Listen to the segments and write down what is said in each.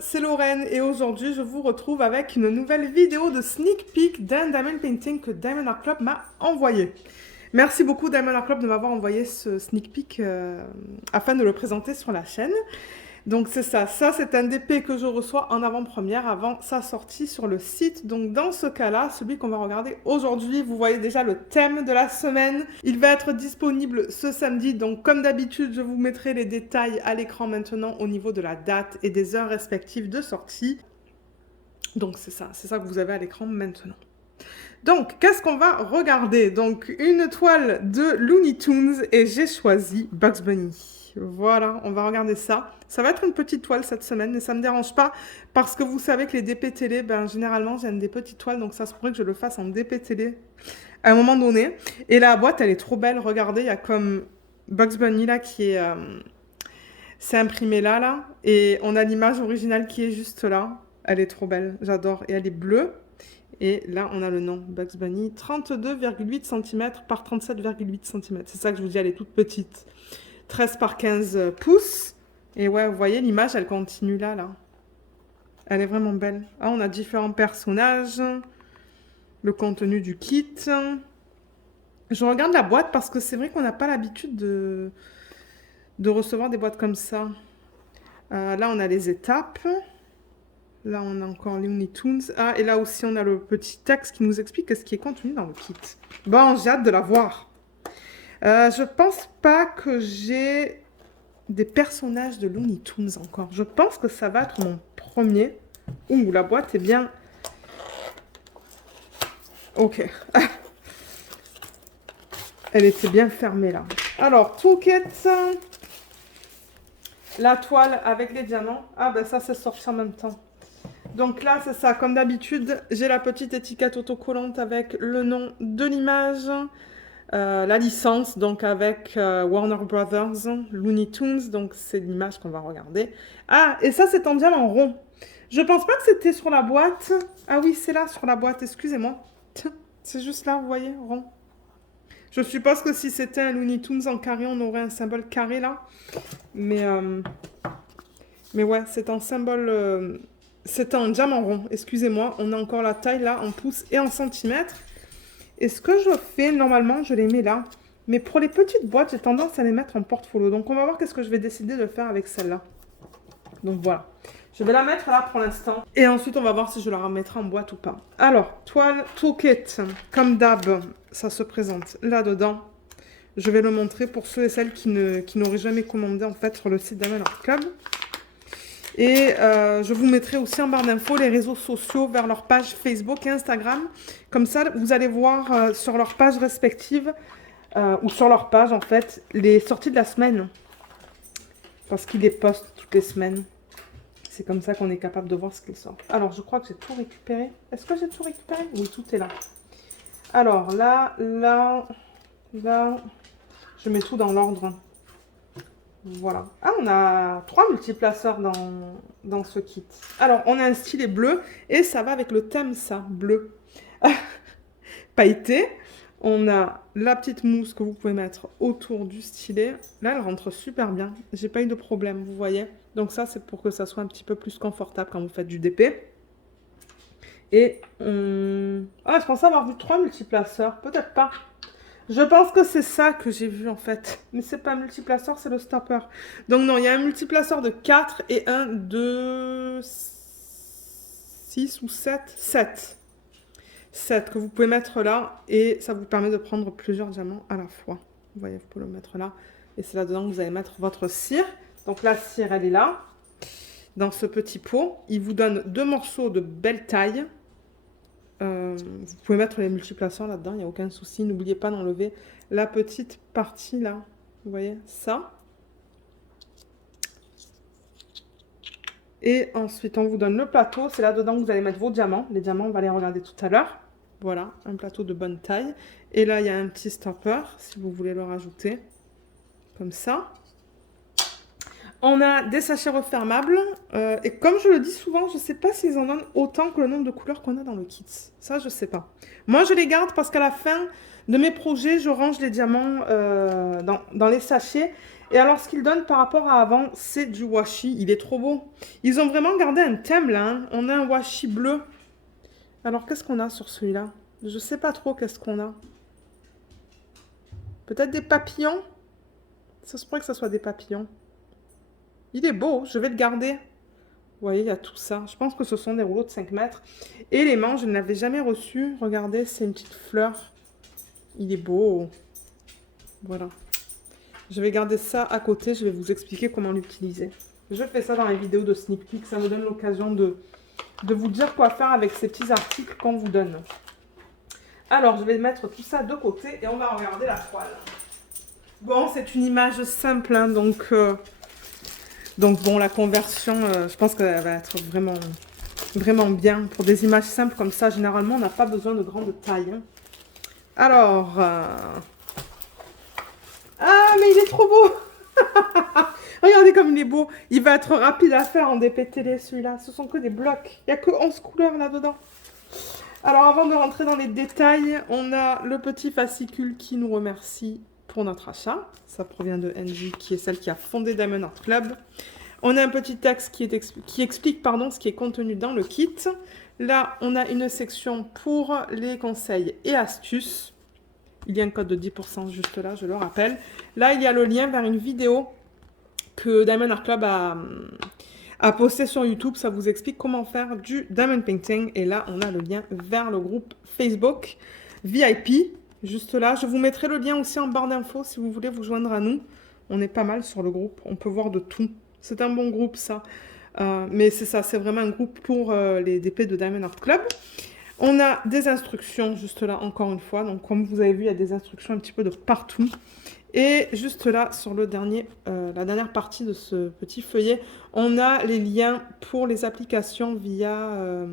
c'est Lorraine et aujourd'hui je vous retrouve avec une nouvelle vidéo de sneak peek d'un diamond painting que Diamond Art Club m'a envoyé. Merci beaucoup Diamond Art Club de m'avoir envoyé ce sneak peek afin de le présenter sur la chaîne. Donc c'est ça, c'est un DP que je reçois en avant-première avant sa sortie sur le site. Donc dans ce cas-là, celui qu'on va regarder aujourd'hui, vous voyez déjà le thème de la semaine. Il va être disponible ce samedi, donc comme d'habitude, je vous mettrai les détails à l'écran maintenant au niveau de la date et des heures respectives de sortie. Donc c'est ça que vous avez à l'écran maintenant. Donc, qu'est-ce qu'on va regarder? Donc, une toile de Looney Tunes et j'ai choisi Bugs Bunny. Voilà, on va regarder ça. Ça va être une petite toile cette semaine, mais ça ne me dérange pas parce que vous savez que les DP télé, généralement, j'aime des petites toiles, donc ça se pourrait que je le fasse en DP télé à un moment donné. Et la boîte, elle est trop belle. Regardez, il y a comme Bugs Bunny là qui est... c'est imprimé là. Et on a l'image originale qui est juste là. Elle est trop belle, j'adore. Et elle est bleue. Et là, on a le nom, Bugs Bunny, 32,8 cm par 37,8 cm. C'est ça que je vous dis, elle est toute petite. 13 par 15 pouces. Et ouais, vous voyez, l'image, elle continue là. Elle est vraiment belle. Ah, on a différents personnages. Le contenu du kit. Je regarde la boîte parce que c'est vrai qu'on n'a pas l'habitude de recevoir des boîtes comme ça. Là, on a les étapes. Là, on a encore Looney Tunes. Ah, et là aussi, on a le petit texte qui nous explique ce qui est contenu dans le kit. Bon, j'ai hâte de la voir. Je pense pas que j'ai des personnages de Looney Tunes encore. Je pense que ça va être mon premier. Ouh, la boîte est bien... Ok. Elle était bien fermée, là. Alors, toolkit. La toile avec les diamants. Ah, ben ça, c'est sorti en même temps. Donc là, c'est ça, comme d'habitude, j'ai la petite étiquette autocollante avec le nom de l'image, la licence, donc avec Warner Brothers, Looney Tunes, donc c'est l'image qu'on va regarder. Ah, et ça, c'est en diamant rond. Je pense pas que c'était sur la boîte. Ah oui, c'est là, sur la boîte, excusez-moi. C'est juste là, vous voyez, rond. Je suppose que si c'était un Looney Tunes en carré, on aurait un symbole carré là. Mais ouais, c'est un symbole... c'est un diamant rond, excusez-moi. On a encore la taille là en pouces et en centimètres. Et ce que je fais, normalement, je les mets là. Mais pour les petites boîtes, j'ai tendance à les mettre en porte-folio. Donc on va voir qu'est-ce que je vais décider de faire avec celle-là. Donc voilà. Je vais la mettre là pour l'instant. Et ensuite, on va voir si je la remettrai en boîte ou pas. Alors, toile toolkit. Comme d'hab, ça se présente là-dedans. Je vais le montrer pour ceux et celles qui n'auraient jamais commandé en fait sur le site d'Amel Art Club. Et je vous mettrai aussi en barre d'infos les réseaux sociaux vers leur page Facebook et Instagram. Comme ça, vous allez voir sur leurs pages respectives, ou sur leur page en fait, les sorties de la semaine. Parce qu'ils les postent toutes les semaines. C'est comme ça qu'on est capable de voir ce qu'ils sortent. Alors, je crois que j'ai tout récupéré. Est-ce que j'ai tout récupéré? Oui, tout est là. Alors, là, je mets tout dans l'ordre. Voilà. Ah, on a 3 multiplaceurs dans ce kit. Alors, on a un stylet bleu et ça va avec le thème, ça, bleu. Pailleté. On a la petite mousse que vous pouvez mettre autour du stylet. Là, elle rentre super bien. J'ai pas eu de problème, vous voyez. Donc ça, c'est pour que ça soit un petit peu plus confortable quand vous faites du DP. Et ah, je pensais avoir vu 3 multiplaceurs. Peut-être pas. Je pense que c'est ça que j'ai vu en fait. Mais c'est pas un multiplaceur, c'est le stopper. Donc non, il y a un multiplaceur de 4 et un de 6 ou 7. 7 que vous pouvez mettre là et ça vous permet de prendre plusieurs diamants à la fois. Vous voyez, vous pouvez le mettre là. Et c'est là-dedans que vous allez mettre votre cire. Donc la cire, elle est là. Dans ce petit pot. Il vous donne 2 morceaux de belle taille. Vous pouvez mettre les multiplaceurs là-dedans, il n'y a aucun souci. N'oubliez pas d'enlever la petite partie là. Vous voyez ça. Et ensuite, on vous donne le plateau. C'est là-dedans que vous allez mettre vos diamants. Les diamants, on va les regarder tout à l'heure. Voilà, un plateau de bonne taille. Et là, il y a un petit stopper, si vous voulez le rajouter. Comme ça. On a des sachets refermables. Et comme je le dis souvent, je ne sais pas s'ils en donnent autant que le nombre de couleurs qu'on a dans le kit. Ça, je ne sais pas. Moi, je les garde parce qu'à la fin, De mes projets, je range les diamants dans les sachets. Et alors, ce qu'ils donnent par rapport à avant, c'est du washi. Il est trop beau. Ils ont vraiment gardé un thème là, hein. On a un washi bleu. Alors, qu'est-ce qu'on a sur celui-là? Je sais pas trop qu'est-ce qu'on a. Peut-être des papillons? Ça se pourrait que ce soit des papillons. Il est beau, je vais le garder. Vous voyez, il y a tout ça. Je pense que ce sont des rouleaux de 5 mètres. Et les manches, je ne l'avais jamais reçu. Regardez, c'est une petite fleur. Il est beau. Voilà. Je vais garder ça à côté. Je vais vous expliquer comment l'utiliser. Je fais ça dans les vidéos de sneak peek. Ça me donne l'occasion de vous dire quoi faire avec ces petits articles qu'on vous donne. Alors, je vais mettre tout ça de côté et on va regarder la toile. Bon, c'est une image simple, hein, donc bon, la conversion, je pense qu'elle va être vraiment, vraiment bien. Pour des images simples comme ça, généralement, on n'a pas besoin de grande taille, hein. Alors, ah, mais il est trop beau. Regardez comme il est beau. Il va être rapide à faire en DPTL, celui-là. Ce sont que des blocs. Il n'y a que 11 couleurs là-dedans. Alors, avant de rentrer dans les détails, on a le petit fascicule qui nous remercie pour notre achat. Ça provient de NJ, qui est celle qui a fondé Diamond Art Club. On a un petit texte qui explique ce qui est contenu dans le kit. Là, on a une section pour les conseils et astuces. Il y a un code de 10% juste là, je le rappelle. Là, il y a le lien vers une vidéo que Diamond Art Club a posté sur YouTube. Ça vous explique comment faire du diamond painting. Et là, on a le lien vers le groupe Facebook VIP. Juste là, je vous mettrai le lien aussi en barre d'infos si vous voulez vous joindre à nous. On est pas mal sur le groupe, on peut voir de tout. C'est un bon groupe ça. Mais c'est ça, c'est vraiment un groupe pour les DP de Diamond Art Club. On a des instructions juste là, encore une fois. Donc comme vous avez vu, il y a des instructions un petit peu de partout. Et juste là, sur le la dernière partie de ce petit feuillet, on a les liens pour les applications via...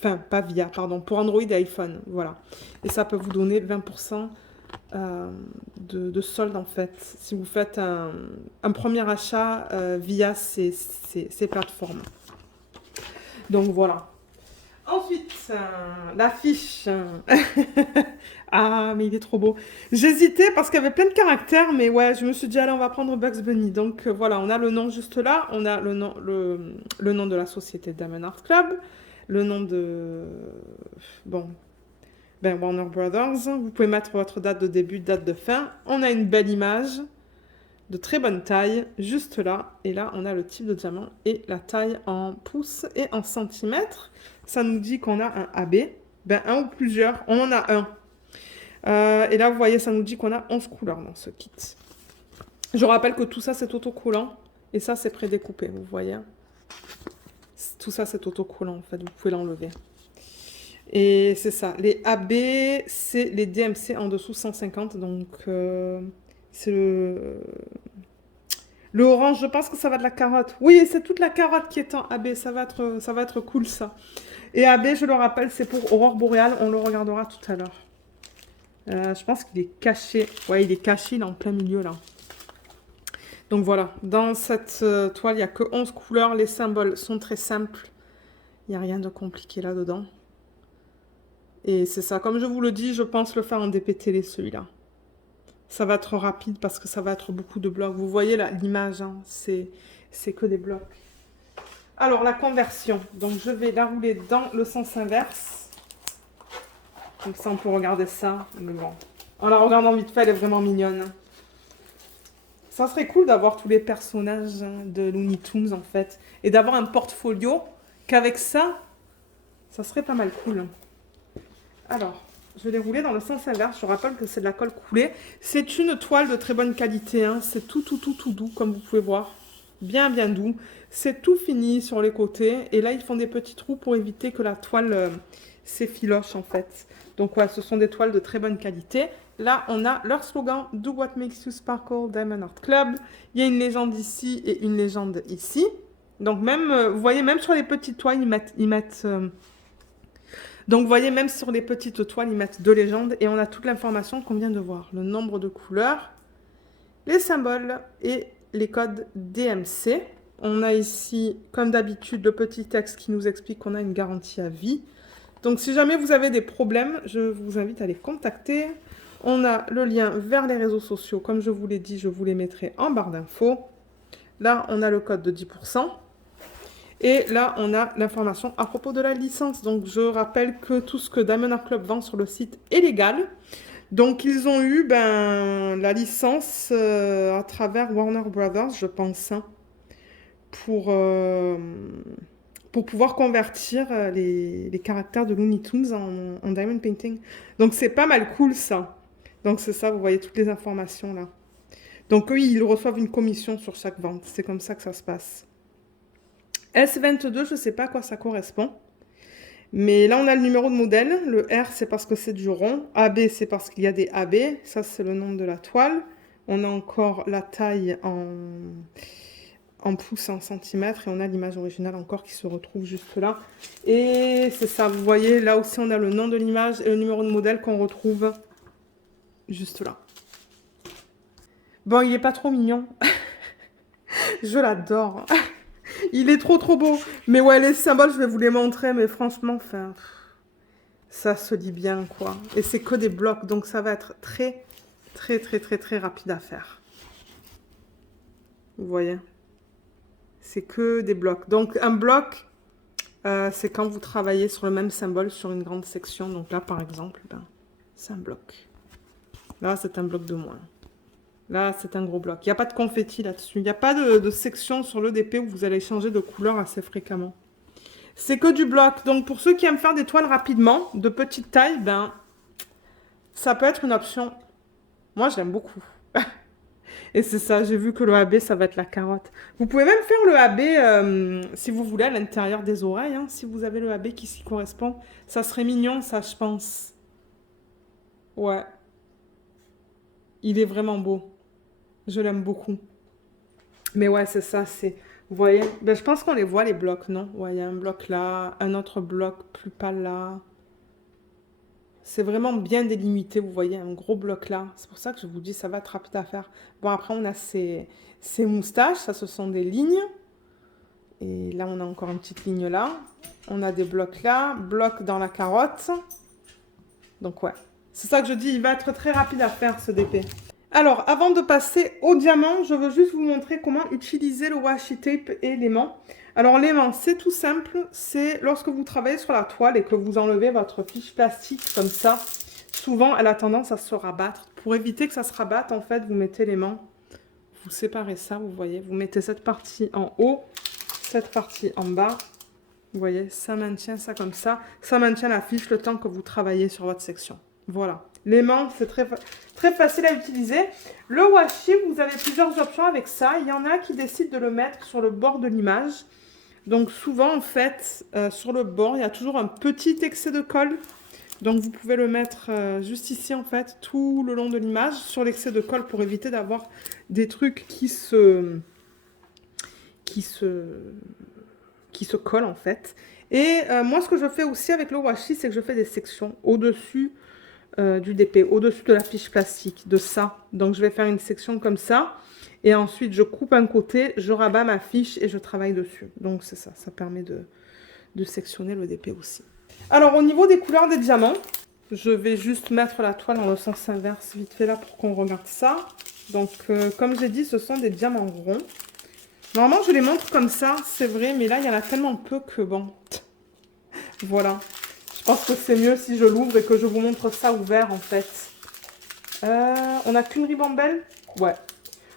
Enfin, pas via, pardon, pour Android et iPhone, voilà. Et ça peut vous donner 20% de solde, en fait, si vous faites un premier achat via ces plateformes. Donc, voilà. Ensuite, l'affiche. Ah, mais il est trop beau. J'hésitais parce qu'il y avait plein de caractères, mais ouais, je me suis dit, allez, on va prendre Bugs Bunny. Donc, voilà, on a le nom juste là. On a le nom de la société Diamond Art Club. Le nom de... Bon, Warner Brothers. Vous pouvez mettre votre date de début, date de fin. On a une belle image de très bonne taille, juste là. Et là, on a le type de diamant et la taille en pouces et en centimètres. Ça nous dit qu'on a un AB. Un ou plusieurs. On en a un. Et là, vous voyez, ça nous dit qu'on a 11 couleurs dans ce kit. Je rappelle que tout ça, c'est autocollant. Et ça, c'est prédécoupé, vous voyez. Tout ça, c'est autocollant, en fait. Vous pouvez l'enlever. Et c'est ça. Les AB, c'est les DMC en dessous 150. Donc, c'est le orange. Je pense que ça va de la carotte. Oui, c'est toute la carotte qui est en AB. Ça va être cool, ça. Et AB, je le rappelle, c'est pour Aurore Boréale. On le regardera tout à l'heure. Je pense qu'il est caché. Ouais, il est caché, il est en plein milieu, là. Donc voilà, dans cette toile, il n'y a que 11 couleurs. Les symboles sont très simples. Il n'y a rien de compliqué là-dedans. Et c'est ça, comme je vous le dis, je pense le faire en DPTL, celui-là. Ça va être rapide parce que ça va être beaucoup de blocs. Vous voyez l'image, hein, c'est que des blocs. Alors, la conversion. Donc, je vais la rouler dans le sens inverse. Comme ça, on peut regarder ça. Mais bon, en la regardant vite fait, elle est vraiment mignonne. Ça serait cool d'avoir tous les personnages de Looney Tunes, en fait. Et d'avoir un portfolio qu'avec ça, ça serait pas mal cool. Alors, je vais les rouler dans le sens inverse. Je rappelle que c'est de la colle coulée. C'est une toile de très bonne qualité, hein. C'est tout doux, comme vous pouvez voir. Bien doux. C'est tout fini sur les côtés. Et là, ils font des petits trous pour éviter que la toile s'effiloche, en fait. Donc, ouais, ce sont des toiles de très bonne qualité. Là, on a leur slogan « Do what makes you sparkle, Diamond Art Club ». Il y a une légende ici et une légende ici. Donc, même, vous voyez, même sur les petites toiles, ils mettent donc, vous voyez, même sur les petites toiles, ils mettent 2 légendes. Et on a toute l'information qu'on vient de voir. Le nombre de couleurs, les symboles et les codes DMC. On a ici, comme d'habitude, le petit texte qui nous explique qu'on a une garantie à vie. Donc, si jamais vous avez des problèmes, je vous invite à les contacter. On a le lien vers les réseaux sociaux. Comme je vous l'ai dit, je vous les mettrai en barre d'infos. Là, on a le code de 10%. Et là, on a l'information à propos de la licence. Donc, je rappelle que tout ce que Diamond Art Club vend sur le site est légal. Donc, ils ont eu la licence à travers Warner Brothers, je pense, hein, pour pouvoir convertir les caractères de Looney Tunes en Diamond Painting. Donc, c'est pas mal cool, ça. Donc, c'est ça, vous voyez toutes les informations, là. Donc, eux, ils reçoivent une commission sur chaque vente. C'est comme ça que ça se passe. S22, je ne sais pas à quoi ça correspond. Mais là, on a le numéro de modèle. Le R, c'est parce que c'est du rond. AB, c'est parce qu'il y a des AB. Ça, c'est le nom de la toile. On a encore la taille en pouces, en centimètres. Et on a l'image originale encore qui se retrouve juste là. Et c'est ça, vous voyez, là aussi, on a le nom de l'image et le numéro de modèle qu'on retrouve juste là. Bon, il n'est pas trop mignon. Je l'adore. Il est trop beau. Mais ouais, les symboles, je vais vous les montrer. Mais franchement, enfin, ça se lit bien, quoi. Et c'est que des blocs. Donc, ça va être très rapide à faire. Vous voyez? C'est que des blocs. Donc, un bloc, c'est quand vous travaillez sur le même symbole sur une grande section. Donc là, par exemple, c'est un bloc. Là, c'est un bloc de moins. Là, c'est un gros bloc. Il n'y a pas de confetti là-dessus. Il n'y a pas de section sur l'EDP où vous allez changer de couleur assez fréquemment. C'est que du bloc. Donc, pour ceux qui aiment faire des toiles rapidement, de petite taille, ça peut être une option. Moi, je l'aime beaucoup. Et c'est ça, j'ai vu que le AB, ça va être la carotte. Vous pouvez même faire le AB, si vous voulez, à l'intérieur des oreilles. Hein, si vous avez le AB qui s'y correspond. Ça serait mignon, ça, je pense. Ouais. Il est vraiment beau. Je l'aime beaucoup. Mais ouais, c'est ça, c'est... Vous voyez? Je pense qu'on les voit, les blocs, non? Ouais, il y a un bloc là, un autre bloc plus pâle là. C'est vraiment bien délimité, vous voyez, un gros bloc là. C'est pour ça que je vous dis, ça va être rapide à faire. Bon, après, on a ces moustaches, ça, ce sont des lignes. Et là, on a encore une petite ligne là. On a des blocs là, blocs dans la carotte. Donc ouais, c'est ça que je dis, il va être très rapide à faire, ce DP. Alors, avant de passer au diamant, je veux juste vous montrer comment utiliser le washi tape et l'aimant. Alors, l'aimant, c'est tout simple. C'est lorsque vous travaillez sur la toile et que vous enlevez votre fiche plastique comme ça, souvent, elle a tendance à se rabattre. Pour éviter que ça se rabatte, en fait, vous mettez l'aimant. Vous séparez ça, vous voyez. Vous mettez cette partie en haut, cette partie en bas. Vous voyez, ça maintient ça comme ça. Ça maintient la fiche le temps que vous travaillez sur votre section. Voilà. L'aimant, c'est très facile à utiliser. Le washi, vous avez plusieurs options avec ça. Il y en a qui décident de le mettre sur le bord de l'image. Donc souvent, en fait, sur le bord, il y a toujours un petit excès de colle. Donc vous pouvez le mettre juste ici, en fait, tout le long de l'image, sur l'excès de colle pour éviter d'avoir des trucs qui se collent, en fait. Et moi, ce que je fais aussi avec le washi, c'est que je fais des sections au-dessus du DP, au-dessus de la fiche plastique, de ça. Donc, je vais faire une section comme ça. Et ensuite, je coupe un côté, je rabats ma fiche et je travaille dessus. Donc, c'est ça. Ça permet de sectionner le DP aussi. Alors, au niveau des couleurs des diamants, je vais juste mettre la toile dans le sens inverse vite fait là pour qu'on regarde ça. Donc, comme j'ai dit, ce sont des diamants ronds. Normalement, je les montre comme ça, c'est vrai. Mais là, il y en a tellement peu que bon. Voilà. Je pense que c'est mieux si je l'ouvre et que je vous montre ça ouvert en fait. On n'a qu'une ribambelle? Ouais.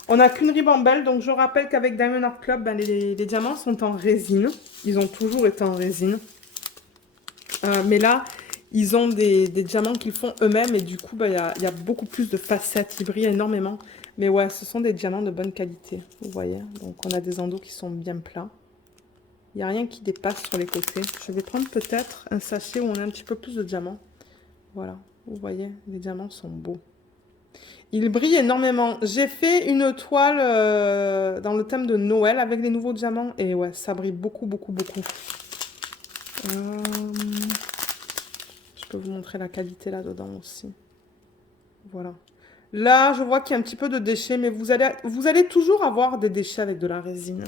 On n'a qu'une ribambelle, donc je rappelle qu'avec Diamond Art Club, les diamants sont en résine. Ils ont toujours été en résine. Mais là, ils ont des diamants qu'ils font eux-mêmes et du coup, y a beaucoup plus de facettes. Ils brillent énormément. Mais ouais, ce sont des diamants de bonne qualité, vous voyez. Donc on a des endos qui sont bien plats. Il n'y a rien qui dépasse sur les côtés. Je vais prendre peut-être un sachet où on a un petit peu plus de diamants. Voilà, vous voyez, les diamants sont beaux. Ils brillent énormément. J'ai fait une toile dans le thème de Noël avec les nouveaux diamants. Et ouais, ça brille beaucoup. Je peux vous montrer la qualité là-dedans aussi. Voilà. Là, je vois qu'il y a un petit peu de déchets, mais vous allez toujours avoir des déchets avec de la résine.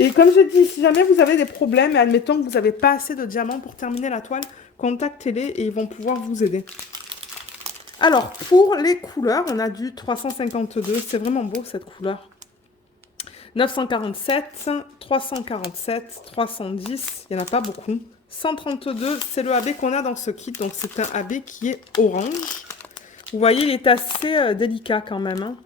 Et comme je dis, si jamais vous avez des problèmes, et admettons que vous n'avez pas assez de diamants pour terminer la toile, contactez-les et ils vont pouvoir vous aider. Alors, pour les couleurs, on a du 352. C'est vraiment beau, cette couleur. 947, 347, 310. Il n'y en a pas beaucoup. 132, c'est le AB qu'on a dans ce kit. Donc, c'est un AB qui est orange. Vous voyez, il est assez délicat quand même. Hein.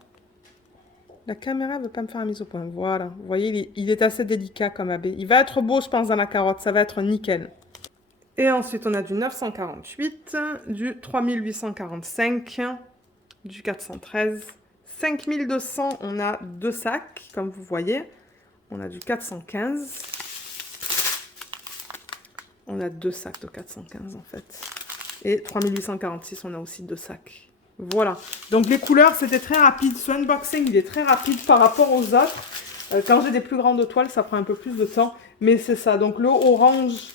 La caméra ne veut pas me faire la mise au point. Voilà. Vous voyez, il est assez délicat comme AB. Il va être beau, je pense, dans la carotte. Ça va être nickel. Et ensuite, on a du 948, du 3845, du 413, 5200. On a 2 sacs, comme vous voyez. On a du 415. On a 2 sacs de 415, en fait. Et 3846, on a aussi 2 sacs. Voilà. Donc, les couleurs, c'était très rapide. Ce unboxing, il est très rapide par rapport aux autres. Quand j'ai des plus grandes toiles, ça prend un peu plus de temps. Mais c'est ça. Donc, le orange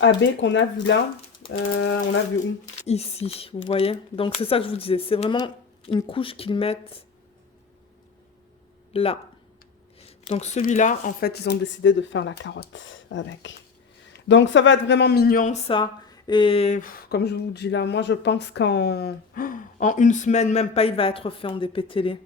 AB qu'on a vu là, on l'a vu où? Ici, vous voyez. Donc, c'est ça que je vous disais. C'est vraiment une couche qu'ils mettent là. Donc, celui-là, en fait, ils ont décidé de faire la carotte avec. Donc, ça va être vraiment mignon, ça. Et comme je vous dis là, moi, je pense qu'en une semaine, même pas, il va être fait en DP télé.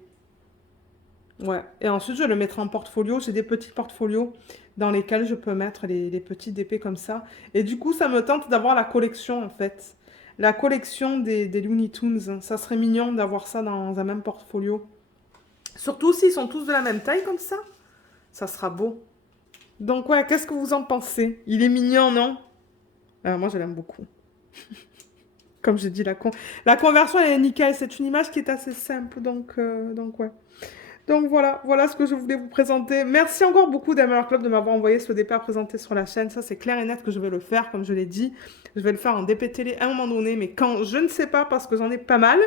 Ouais. Et ensuite, je le mettrai en portfolio. J'ai des petits portfolios dans lesquels je peux mettre les petits DP comme ça. Et du coup, ça me tente d'avoir la collection, en fait. La collection des Looney Tunes. Ça serait mignon d'avoir ça dans un même portfolio. Surtout s'ils sont tous de la même taille comme ça. Ça sera beau. Donc ouais, qu'est-ce que vous en pensez? Il est mignon, non? Moi, je l'aime beaucoup. Comme j'ai dit, la conversion, elle est nickel. C'est une image qui est assez simple. Donc ouais. Donc voilà, voilà ce que je voulais vous présenter. Merci encore beaucoup d'Hammer Club de m'avoir envoyé ce DP à présenter sur la chaîne. Ça, c'est clair et net que je vais le faire, comme je l'ai dit. Je vais le faire en DP télé à un moment donné, mais quand, je ne sais pas, parce que j'en ai pas mal.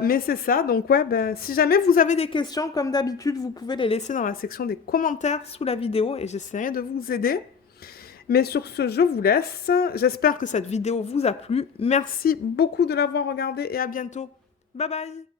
Mais c'est ça, donc ouais, ben, si jamais vous avez des questions, comme d'habitude, vous pouvez les laisser dans la section des commentaires sous la vidéo et j'essaierai de vous aider. Mais sur ce, je vous laisse. J'espère que cette vidéo vous a plu. Merci beaucoup de l'avoir regardée et à bientôt. Bye bye!